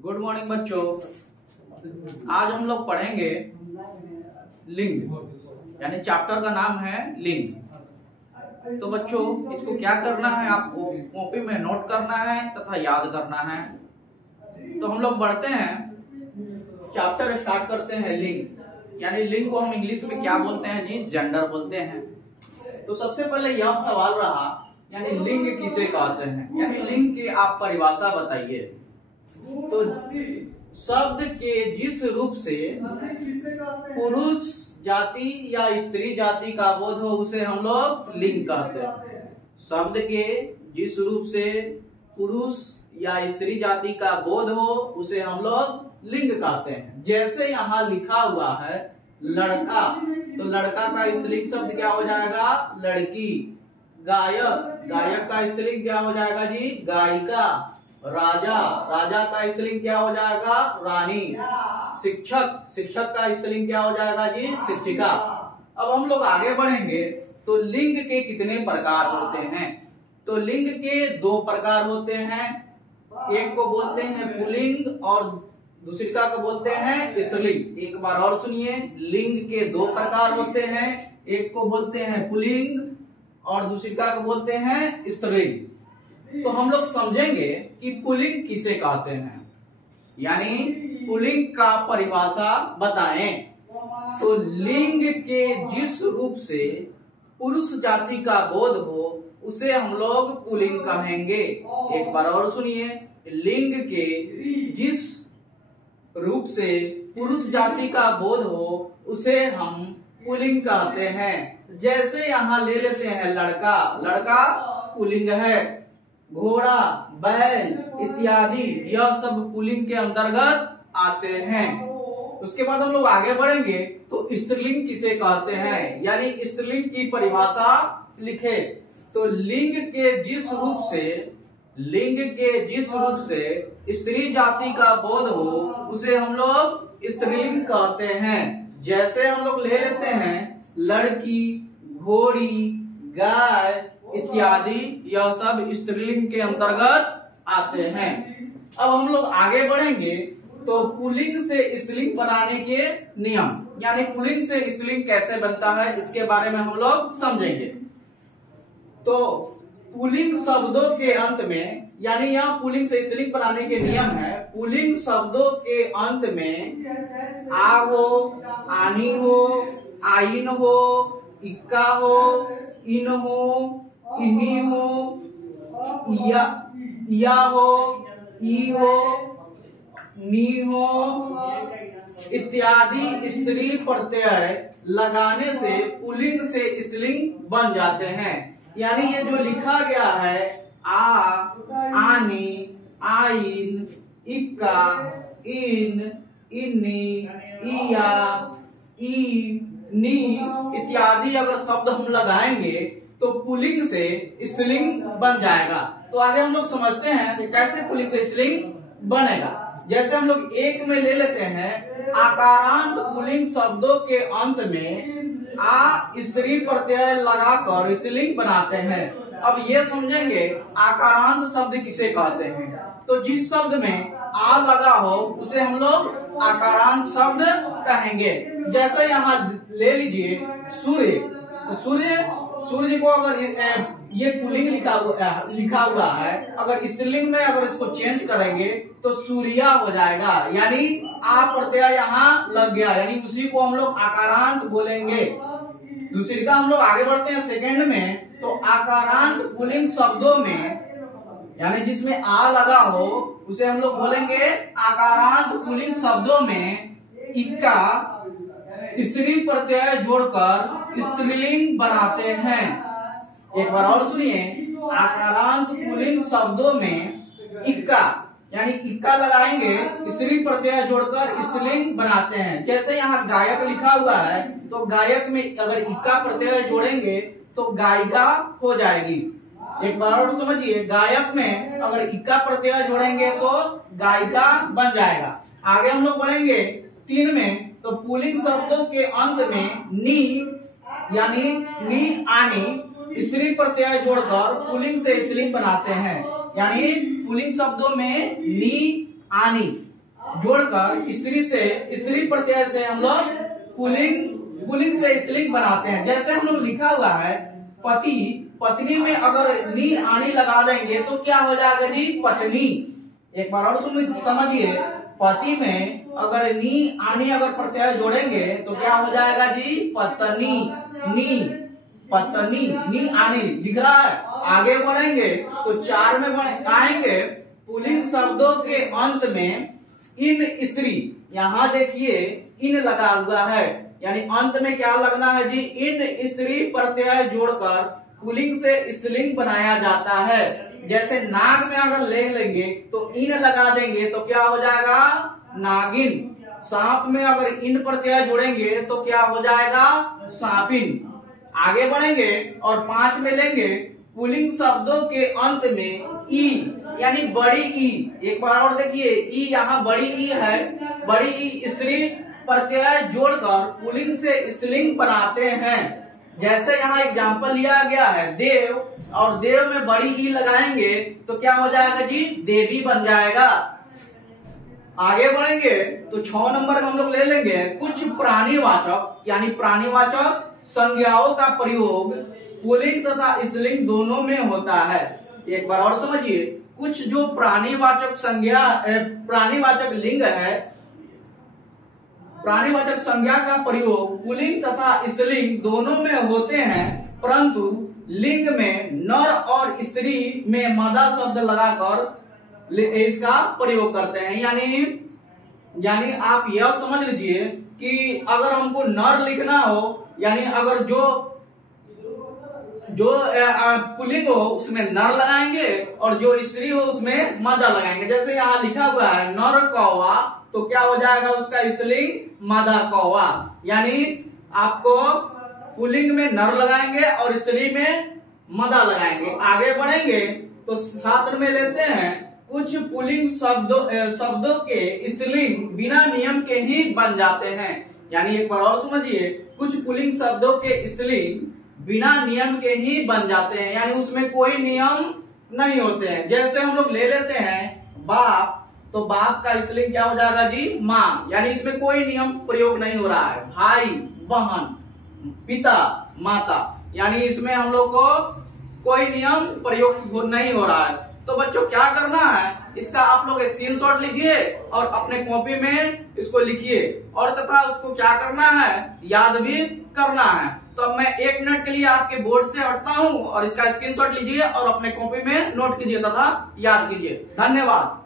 Good morning बच्चों। आज हम लोग पढ़ेंगे लिंग, यानी चैप्टर का नाम है लिंग। तो बच्चों इसको क्या करना है, आपको कॉपी में नोट करना है तथा याद करना है। तो हम लोग बढ़ते हैं, चैप्टर स्टार्ट करते हैं लिंग। यानी लिंग को हम इंग्लिश में क्या बोलते हैं जी? जेंडर बोलते हैं। तो सबसे पहले यह सवाल रहा, यानी लिंग किसे कहते हैं, यानी लिंग की आप परिभाषा बताइए। तो शब्द के जिस रूप से पुरुष जाति या स्त्री जाति का बोध हो उसे हम लोग लिंग कहते हैं। शब्द के जिस रूप से पुरुष या स्त्री जाति का बोध हो उसे हम लोग लिंग कहते हैं। जैसे यहाँ लिखा हुआ है लड़का, तो लड़का का स्त्रीलिंग शब्द क्या हो जाएगा? लड़की। गायक, गायक का स्त्रीलिंग क्या हो जाएगा जी? गायिका। राजा, राजा का स्त्रीलिंग क्या हो जाएगा? रानी। शिक्षक, शिक्षक का स्त्रीलिंग क्या हो जाएगा जी? शिक्षिका। अब हम लोग आगे बढ़ेंगे तो लिंग के कितने प्रकार होते हैं? तो लिंग के दो प्रकार होते हैं। एक को बोलते हैं पुल्लिंग और दूसरी को बोलते हैं स्त्रीलिंग। एक बार और सुनिए, लिंग के दो प्रकार होते हैं। एक को बोलते हैं पुल्लिंग और दूसरी को बोलते हैं स्त्रीलिंग। तो हम लोग समझेंगे कि पुल्लिंग किसे कहते हैं, यानी पुल्लिंग का परिभाषा बताएं। तो लिंग के जिस रूप से पुरुष जाति का बोध हो उसे हम लोग पुल्लिंग कहेंगे। एक बार और सुनिए, लिंग के जिस रूप से पुरुष जाति का बोध हो उसे हम पुल्लिंग कहते हैं। जैसे यहाँ ले लेते हैं लड़का, लड़का पुल्लिंग है। घोड़ा, बैल इत्यादि यह सब पुल्लिंग के अंतर्गत आते हैं। उसके बाद हम लोग आगे बढ़ेंगे तो स्त्रीलिंग किसे कहते हैं, यानी स्त्रीलिंग की परिभाषा लिखे। तो लिंग के जिस रूप से, लिंग के जिस रूप से स्त्री जाति का बोध हो उसे हम लोग स्त्रीलिंग कहते हैं। जैसे हम लोग ले लेते हैं लड़की, घोड़ी, गाय इत्यादि यह सब स्त्रीलिंग के अंतर्गत आते हैं। अब हम लोग आगे बढ़ेंगे तो पुल्लिंग से स्त्रीलिंग बनाने के नियम, यानी पुल्लिंग से स्त्रीलिंग कैसे बनता है इसके बारे में हम लोग समझेंगे। तो पुल्लिंग शब्दों के अंत में, यानी यहाँ पुल्लिंग से स्त्रीलिंग बनाने के नियम है। पुल्लिंग शब्दों के अंत में आ हो, आनी हो, आइन हो, इक्का हो, इन हो, इन्ही हो, या हो, ई हो, नी हो इत्यादि स्त्री प्रत्यय लगाने से पुल्लिंग से स्त्रीलिंग बन जाते हैं। यानी ये जो लिखा गया है आ, आनी, आइन, इक्का, इन, इन्नी, इया, ई, नी इत्यादि अगर शब्द हम लगाएंगे तो पुल्लिंग से स्त्रीलिंग बन जाएगा। तो आगे हम लोग समझते हैं कि कैसे पुल्लिंग से स्त्रीलिंग बनेगा। जैसे हम लोग एक में ले लेते हैं आकारांत पुल्लिंग शब्दों के अंत में आ स्त्री प्रत्यय लगाकर स्त्रीलिंग बनाते हैं। अब ये समझेंगे आकारांत शब्द किसे कहते हैं। तो जिस शब्द में आ लगा हो उसे हम लोग आकारांत शब्द कहेंगे। जैसे यहाँ ले लीजिए सूर्य, तो सूर्य को अगर ये पुल्लिंग लिखा हुआ है, अगर स्त्रीलिंग में अगर इसको चेंज करेंगे तो सूर्या हो जाएगा, यानी आ प्रत्यय यहाँ लग गया, यानी उसी को हम लोग आकारांत बोलेंगे। दूसरी का हम लोग आगे बढ़ते हैं सेकंड में। तो आकारांत पुल्लिंग शब्दों में, यानी जिसमें आ लगा हो उसे हम लोग बोलेंगे आकारांत पुल्लिंग शब्दों में इक्का स्त्री प्रत्यय जोड़कर स्त्रीलिंग बनाते हैं। एक बार और सुनिए, आकारांत पुल्लिंग शब्दों में इक्का, यानी इक्का लगाएंगे स्त्री प्रत्यय जोड़कर स्त्रीलिंग बनाते हैं। जैसे यहाँ गायक लिखा हुआ है तो गायक में अगर इक्का प्रत्यय जोड़ेंगे तो गायिका हो जाएगी। एक बार और समझिए, गायक में अगर इक्का प्रत्यय जोड़ेंगे तो गायिका बन जाएगा। आगे हम लोग बढ़ेंगे 3 में। तो पुल्लिंग शब्दों के अंत में नी, यानी नी, आनी स्त्री प्रत्यय जोड़कर पुल्लिंग से स्त्रीलिंग बनाते हैं। यानी पुल्लिंग शब्दों में नी, आनी जोड़कर स्त्री प्रत्यय से हम लोग पुल्लिंग से स्त्रीलिंग बनाते हैं। जैसे हम लोग लिखा हुआ है पति, पत्नी में अगर नी आनी लगा देंगे तो क्या हो जाएगा जी? पत्नी। एक बार और समझिए, पति में अगर नी आनी अगर प्रत्यय जोड़ेंगे तो क्या हो जाएगा जी? पत्नी। नी पत्नी, नी आनी लिख रहा है। आगे बढ़ेंगे तो 4 में आएंगे पुल्लिंग शब्दों के अंत में इन स्त्री। यहाँ देखिए इन लगा हुआ है, यानी अंत में क्या लगना है जी? इन स्त्री प्रत्यय जोड़कर पुल्लिंग से स्त्रीलिंग बनाया जाता है। जैसे नाग में अगर ले लेंगे तो इन लगा देंगे तो क्या हो जाएगा? नागिन। सांप में अगर इन प्रत्यय जोड़ेंगे तो क्या हो जाएगा? सांपिन। आगे बढ़ेंगे और 5 में लेंगे पुल्लिंग शब्दों के अंत में ई, यानी बड़ी ई। एक बार और देखिए, ई यहाँ बड़ी ई है, बड़ी ई स्त्री प्रत्यय जोड़कर पुल्लिंग से स्त्रीलिंग बनाते हैं। जैसे यहाँ एग्जाम्पल लिया गया है देव, और देव में बड़ी ई लगाएंगे तो क्या हो जाएगा जी? देवी बन जाएगा। आगे बढ़ेंगे तो 6 नंबर में हम लोग ले लेंगे कुछ प्राणीवाचक, यानी प्राणीवाचक संज्ञाओं का प्रयोग पुल्लिंग तथा स्त्रीलिंग दोनों में होता है। एक बार और समझिए, कुछ जो प्राणीवाचक संज्ञा प्राणीवाचक लिंग है, प्राणीवाचक संज्ञा का प्रयोग पुल्लिंग तथा स्त्रीलिंग दोनों में होते हैं, परंतु लिंग में नर और स्त्री में मादा शब्द लगाकर इसका प्रयोग करते हैं। यानी आप यह समझ लीजिए कि अगर हमको नर लिखना हो, यानी अगर जो पुल्लिंग हो उसमें नर लगाएंगे और जो स्त्री हो उसमें मादा लगाएंगे। जैसे यहाँ लिखा हुआ है नर कौवा, तो क्या हो जाएगा उसका? स्त्रीलिंग मादा कौवा। यानी आपको पुल्लिंग में नर लगाएंगे और स्त्री में मादा लगाएंगे। आगे बढ़ेंगे तो 7 में लेते हैं कुछ पुल्लिंग शब्दों के स्त्रीलिंग बिना नियम के ही बन जाते हैं। यानी एक बार और समझिए, कुछ पुल्लिंग शब्दों के स्त्रीलिंग बिना नियम के ही बन जाते हैं, यानी उसमें कोई नियम नहीं होते हैं। जैसे हम लोग ले लेते हैं बाप, तो बाप का स्त्रीलिंग क्या हो जाएगा जी? माँ, यानी इसमें कोई नियम प्रयोग नहीं हो रहा है। भाई, बहन, पिता, माता, यानी इसमें हम लोग को कोई नियम प्रयोग नहीं हो रहा है। तो बच्चों क्या करना है, इसका आप लोग स्क्रीनशॉट लीजिए और अपने कॉपी में इसको लिखिए, और तथा उसको क्या करना है? याद भी करना है। तो अब मैं 1 मिनट के लिए आपके बोर्ड से हटता हूँ और इसका स्क्रीनशॉट लीजिए और अपने कॉपी में नोट कीजिए तथा याद कीजिए। धन्यवाद।